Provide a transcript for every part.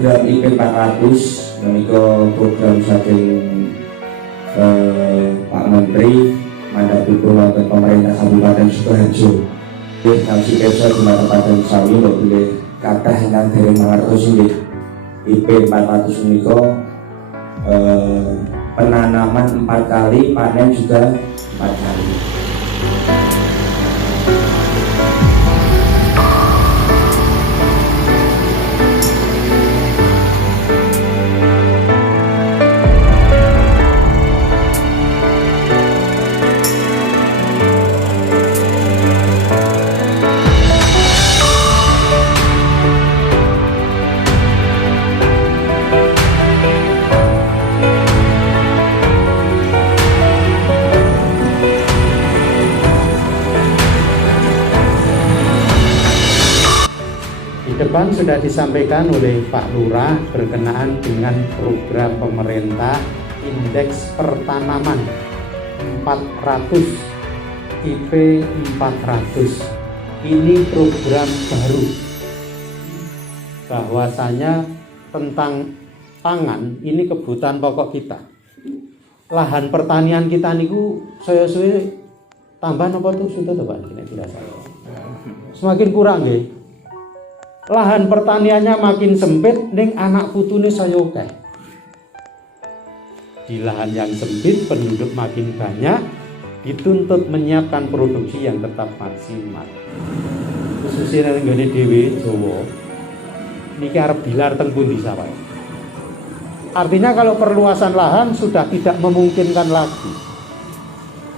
program IP 400 menika program saking Pak Menteri mandapipun wonten pemerintah Kabupaten Sukoharjo. Kami kerja di Kabupaten Sawi boleh kathah ingkang dereng mangertos inggih IP 400 menika penanaman 4 kali, panen juga 4 kali. Depan sudah disampaikan oleh Pak Lurah berkenaan dengan program pemerintah indeks pertanaman 400 IP 400. Ini program baru, bahwasanya tentang pangan ini kebutuhan pokok kita. Lahan pertanian kita niku saya suwe tambah apa tuh sudah Pak ini tidak salah. Semakin kurang nggih. Lahan pertaniannya makin sempit, ning anak putune saya oke. Di lahan yang sempit, penduduk makin banyak, dituntut menyiapkan produksi yang tetap maksimal. Khususnya ning gone dhewe Jawa, niki arep dilar teng pundi sawah. Artinya kalau perluasan lahan sudah tidak memungkinkan lagi.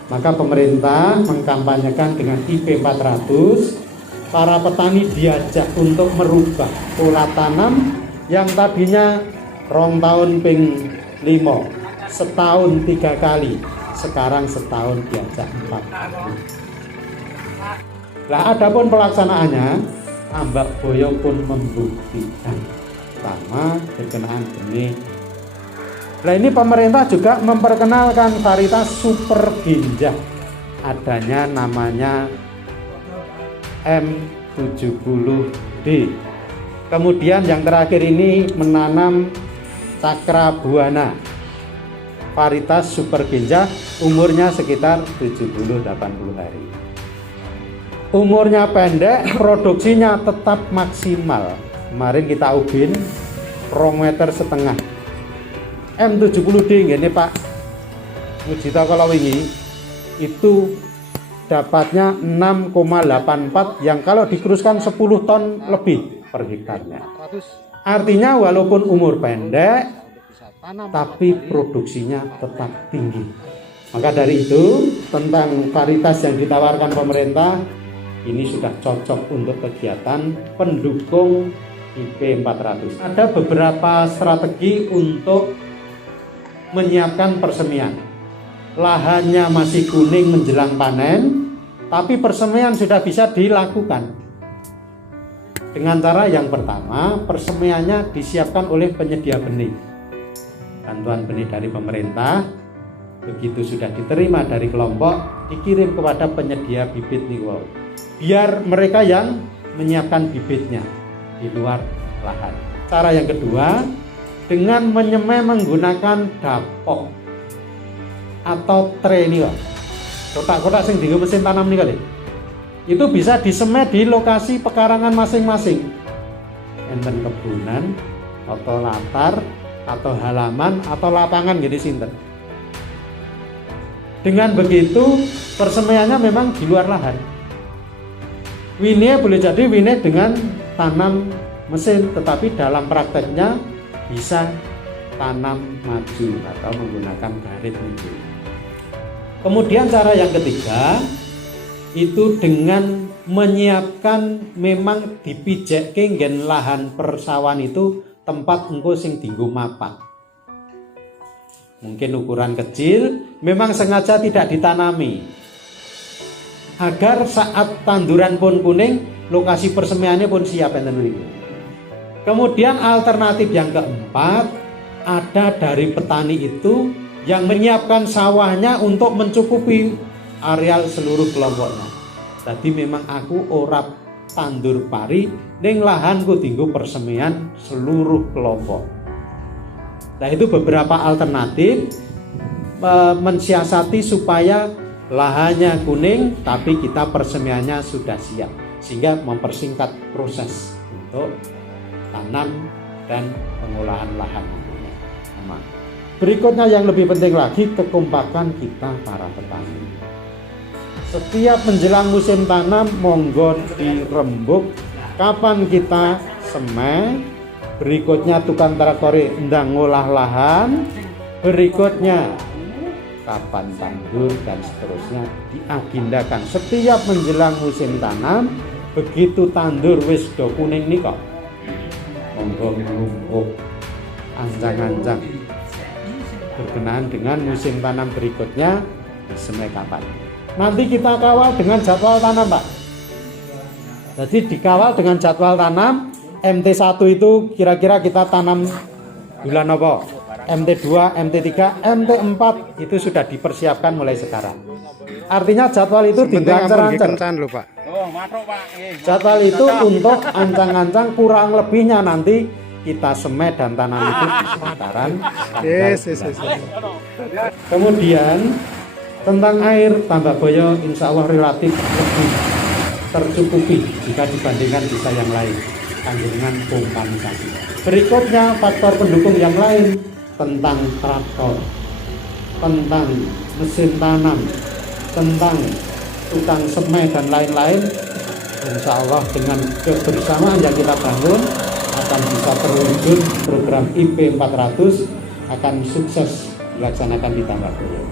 Maka pemerintah mengkampanyekan dengan IP 400. Para petani diajak untuk merubah pola tanam yang tadinya 2 tahun ping 5, setahun 3 kali, sekarang setahun diajak 4 kali. Nah, adapun pelaksanaannya, Ambak Boyo pun membuktikan sama berkenaan benih. Nah, ini pemerintah juga memperkenalkan varietas super ginjah, adanya namanya M70D. Kemudian yang terakhir ini menanam Cakrabuana, varietas super ginjah, umurnya sekitar 70-80 hari. Umurnya pendek, produksinya tetap maksimal. Kemarin kita ubin 2,5 meter. M70D ini Pak Mujita kalau ini itu dapatnya 6,84 yang kalau dikeruskan 10 ton lebih per hektarnya. Artinya walaupun umur pendek tapi produksinya tetap tinggi. Maka dari itu tentang varietas yang ditawarkan pemerintah ini sudah cocok untuk kegiatan pendukung IP 400. Ada beberapa strategi untuk menyiapkan persemian. Lahannya masih kuning menjelang panen, tapi persemian sudah bisa dilakukan. Dengan cara yang pertama, persemiannya disiapkan oleh penyedia benih. Bantuan benih dari pemerintah, begitu sudah diterima dari kelompok, dikirim kepada penyedia bibit niku. Biar mereka yang menyiapkan bibitnya di luar lahan. Cara yang kedua, dengan menyemai menggunakan dapok atau tray ini Pak. Kotak-kotak sing dienggo mesin tanam nih kali. Itu bisa disemai di lokasi pekarangan masing-masing. Enten kebunan atau latar atau halaman atau lapangan gini sinten. Dengan begitu persemaiannya memang di luar lahan. Wine boleh jadi wine dengan tanam mesin, tetapi dalam prakteknya bisa tanam maju atau menggunakan garit maju. Kemudian cara yang ketiga itu dengan menyiapkan memang dipijek nggen lahan persawahan itu tempat engko sing dienggo mapan. Mungkin ukuran kecil, memang sengaja tidak ditanami agar saat tanduran pun kuning, lokasi persemiannya pun siap enten niku. Kemudian alternatif yang keempat, ada dari petani itu yang menyiapkan sawahnya untuk mencukupi areal seluruh kelompoknya. Tadi memang aku ora tandur pari ning lahanku dinggo persemian seluruh kelompok. Nah, itu beberapa alternatif mensiasati supaya lahannya kuning tapi kita persemiannya sudah siap, sehingga mempersingkat proses untuk tanam dan pengolahan lahan. Berikutnya yang lebih penting lagi, kekompakan kita para petani. Setiap menjelang musim tanam, monggo dirembuk kapan kita semai, berikutnya tukang traktori ndang ngolah lahan, berikutnya kapan tandur, dan seterusnya diagendakan setiap menjelang musim tanam. Begitu tandur wis do kuning nika, monggo nglumpuk anjang-anjang berkenaan dengan musim tanam berikutnya disemai kapan. Nanti kita kawal dengan jadwal tanam, Pak. Jadi dikawal dengan jadwal tanam. MT1 itu kira-kira kita tanam bulan apa? MT2, MT3, MT4 itu sudah dipersiapkan mulai sekarang. Artinya jadwal itu digancer-ancer. Jadwal itu untuk ancang-ancang kurang lebihnya nanti kita semai dan tanam itu di sekitaran Kemudian tentang air, Tambak Boyo insya Allah relatif lebih tercukupi jika dibandingkan desa yang lain dengan pompanisasi. Berikutnya faktor pendukung yang lain tentang traktor, tentang mesin tanam, tentang tukang semai dan lain-lain. Insya Allah dengan kebersamaan yang kita bangun akan bisa terwujud program IP 400 akan sukses dilaksanakan di Tambak Boyo.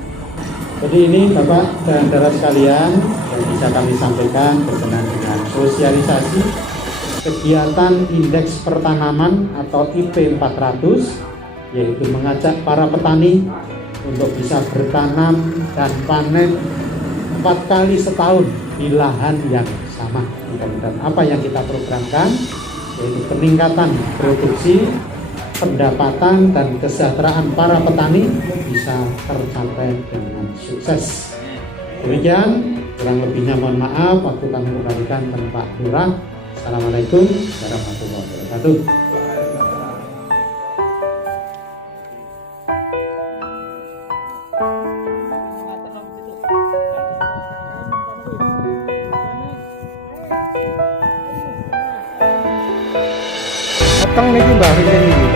Jadi ini Bapak dan saudara sekalian yang bisa kami sampaikan berkenaan dengan sosialisasi kegiatan indeks pertanaman atau IP 400, yaitu mengajak para petani untuk bisa bertanam dan panen 4 kali setahun di lahan yang sama. Mudah-mudahan apa yang kita programkan, yaitu peningkatan produksi, pendapatan dan kesejahteraan para petani bisa tercapai dengan sukses. Demikian, kurang lebihnya mohon maaf, waktu kami kembalikan ke Pak Lurah. Assalamualaikum warahmatullahi wabarakatuh. Peteng niki Mbah Rinten niki.